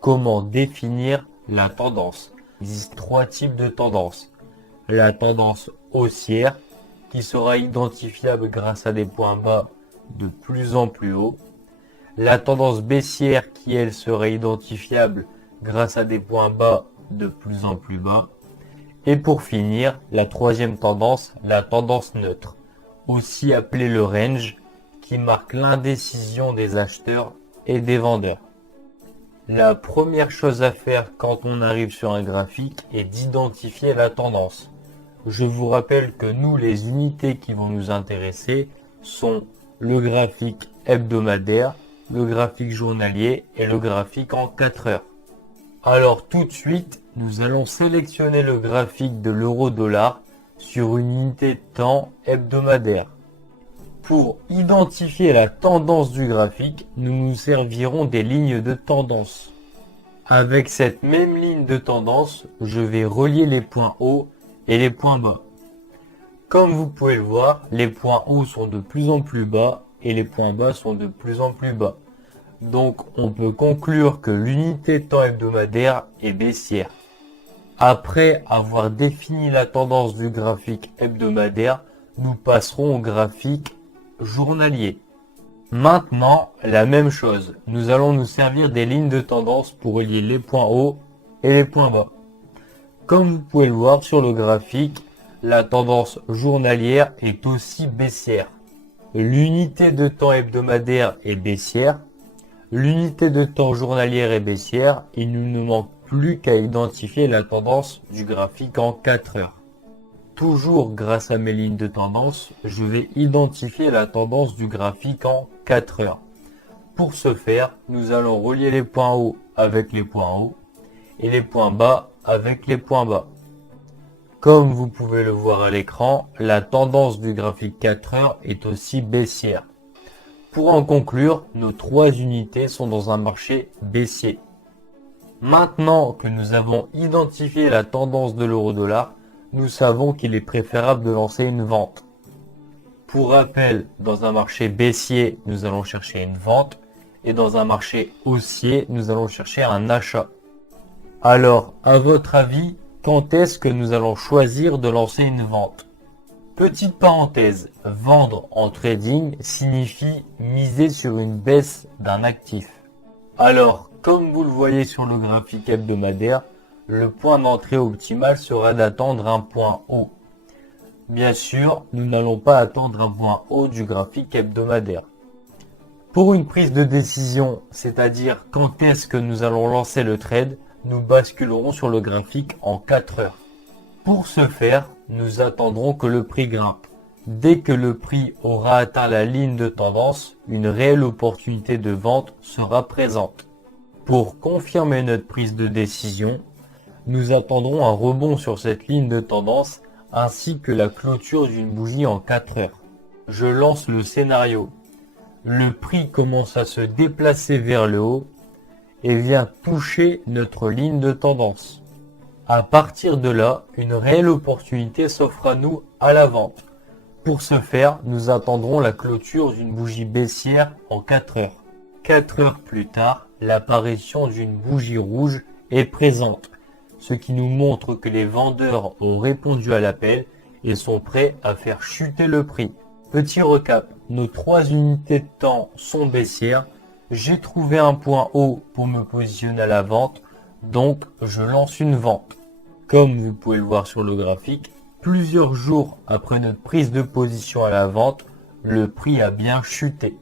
Comment définir la tendance? Il existe trois types de tendances. La tendance haussière, qui sera identifiable grâce à des points bas de plus en plus hauts. La tendance baissière, qui elle serait identifiable grâce à des points bas de plus en plus bas. Et pour finir, la troisième tendance, la tendance neutre, aussi appelée le range, qui marque l'indécision des acheteurs et des vendeurs. La première chose à faire quand on arrive sur un graphique est d'identifier la tendance. Je vous rappelle que nous, les unités qui vont nous intéresser sont le graphique hebdomadaire, le graphique journalier et le graphique en 4 heures. Alors tout de suite, nous allons sélectionner le graphique de l'euro-dollar sur une unité de temps hebdomadaire. Pour identifier la tendance du graphique, nous nous servirons des lignes de tendance. Avec cette même ligne de tendance, je vais relier les points hauts et les points bas. Comme vous pouvez le voir, les points hauts sont de plus en plus bas et les points bas sont de plus en plus bas. Donc on peut conclure que l'unité de temps hebdomadaire est baissière. Après avoir défini la tendance du graphique hebdomadaire, nous passerons au graphique journalier. Maintenant, la même chose. Nous allons nous servir des lignes de tendance pour relier les points hauts et les points bas. Comme vous pouvez le voir sur le graphique, la tendance journalière est aussi baissière. L'unité de temps hebdomadaire est baissière. L'unité de temps journalière est baissière. Il ne nous manque plus qu'à identifier la tendance du graphique en 4 heures. Toujours grâce à mes lignes de tendance, je vais identifier la tendance du graphique en 4 heures. Pour ce faire, nous allons relier les points hauts avec les points hauts et les points bas avec les points bas. Comme vous pouvez le voir à l'écran, la tendance du graphique 4 heures est aussi baissière. Pour en conclure, nos trois unités sont dans un marché baissier. Maintenant que nous avons identifié la tendance de l'euro-dollar, nous savons qu'il est préférable de lancer une vente. Pour rappel, dans un marché baissier, nous allons chercher une vente et dans un marché haussier, nous allons chercher un achat. Alors, à votre avis, quand est-ce que nous allons choisir de lancer une vente? Petite parenthèse, vendre en trading signifie miser sur une baisse d'un actif. Alors, comme vous le voyez sur le graphique hebdomadaire, le point d'entrée optimal sera d'attendre un point haut. Bien sûr, nous n'allons pas attendre un point haut du graphique hebdomadaire. Pour une prise de décision, c'est-à-dire quand est-ce que nous allons lancer le trade, nous basculerons sur le graphique en 4 heures. Pour ce faire, nous attendrons que le prix grimpe. Dès que le prix aura atteint la ligne de tendance, une réelle opportunité de vente sera présente. Pour confirmer notre prise de décision, nous attendrons un rebond sur cette ligne de tendance ainsi que la clôture d'une bougie en 4 heures. Je lance le scénario. Le prix commence à se déplacer vers le haut et vient toucher notre ligne de tendance. À partir de là, une réelle opportunité s'offre à nous à la vente. Pour ce faire, nous attendrons la clôture d'une bougie baissière en 4 heures. 4 heures plus tard, l'apparition d'une bougie rouge est présente, ce qui nous montre que les vendeurs ont répondu à l'appel et sont prêts à faire chuter le prix. Petit recap, nos trois unités de temps sont baissières. J'ai trouvé un point haut pour me positionner à la vente, donc je lance une vente. Comme vous pouvez le voir sur le graphique, plusieurs jours après notre prise de position à la vente, le prix a bien chuté.